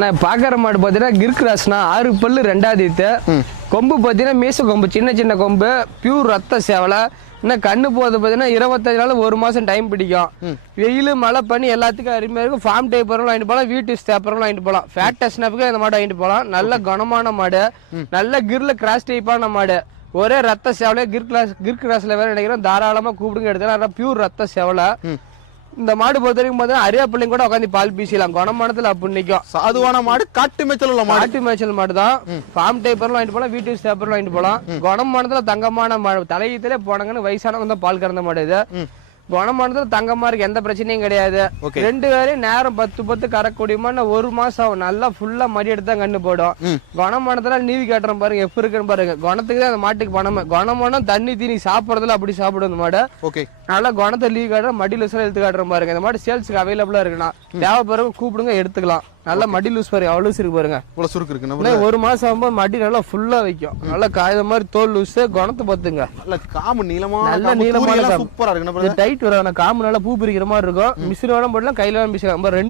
நான் பாக்குற மாடு பாத்தீங்கன்னா கிர் கிராஸ்னா 6 பல்லு 2வது ஈத்து. கொம்பு பாத்தீங்கன்னா மீச கொம்பு, சின்ன சின்ன கொம்பு, பியூர் ரத்த சேவலை. இன்னும் கண்ணு போது பாத்தீங்கன்னா 25 நாள் 1 மாசம் டைம் பிடிக்கும். வெயில் மழை பண்ணி எல்லாத்துக்கும் அருமையா இருக்கும். ஃபார்ம் டைப்பரும் வாங்கிட்டு போகலாம், வீட்டு ஸ்டேப்பரும் வாங்கிட்டு போகலாம். ஃபேட் டெஸ்ட்னாப்புக்கு இந்த மாடு வாங்கிட்டு போகலாம். நல்ல கனமான மாடு, நல்ல கிர்ல கிராஸ் டைப்பான மாடு. ஒரே ரத்த சேவலை கிர் கிராஸ்ல வேற நினைக்கிறோம். தாராளமா கூப்பிடுங்க எடுத்துக்கலாம். பியூர் ரத்த சேவலை. இந்த மாடு பொறுத்த வரைக்கும் பார்த்தா அரியா பிள்ளைங்க கூட உட்காந்து பால் பீசலாம். குணமானத்துல அப்படி நிற்கும். சாதுவான மாடு, காட்டு மேய்ச்சல் உள்ள மாடு. காட்டு மேய்ச்சல் மாடு தான். ஃபார்ம் டைப்பர்லாம் வாங்கிட்டு போகலாம், வீட்டு ஸ்டேப்பர்லாம் வாங்கிட்டு போகலாம். குணமானத்துல தங்கமான மாடு. தலையீத்திலே போனாங்கன்னு வயசானவங்க தான் பால் கறந்த மாடு இது. குணமானதுல தங்கமா இருக்கு, எந்த பிரச்சனையும் கிடையாது. 2 பேரையும் நேரம் 10 கறக்கூடியமான 1 மாசம் ஆகும். நல்லா ஃபுல்லா மடி எடுத்து தான் கண்ணு போடும். குணமானதுல நீவி காட்டுறோம் பாருங்க, எப்ப இருக்குன்னு பாருங்க. குணத்துக்கு தான் அந்த மாட்டுக்கு பணம். குணமானம் தண்ணி தீனி சாப்பிடறதுல அப்படி சாப்பிடும் இந்த மாடு. நல்லா குணத்தை லீவ் காட்டுற மடி லூஸ்ல எடுத்து காட்டுறோம் பாருங்க. இந்த மாடு சேல்ஸுக்கு அவைலபிளா இருக்குண்ணா. தேவைப்படுறவங்க கூப்பிடுங்க, எடுத்துக்கலாம். நல்லா மடி லூஸ் பாருங்க, அவ்வளவு இருக்கு பாருங்க. இவ்வளவு சுருக்கு இருக்கு. 1 மாசம் ஆகும்போது மடி நல்லா ஃபுல்லா வைக்கும். நல்லா காய்ந்த மாதிரி தோல் லூஸ், குணத்தை பத்துங்க. நல்ல காம்பு நீளமான, நல்ல நீளமான சூப்பரா இருக்கு. டைட் வர காம்பு நல்லா பூ பிரிக்கிற மாதிரி இருக்கும். மிஷின் வேணும் போடலாம், கையில வேணும் பிடிக்கலாம்.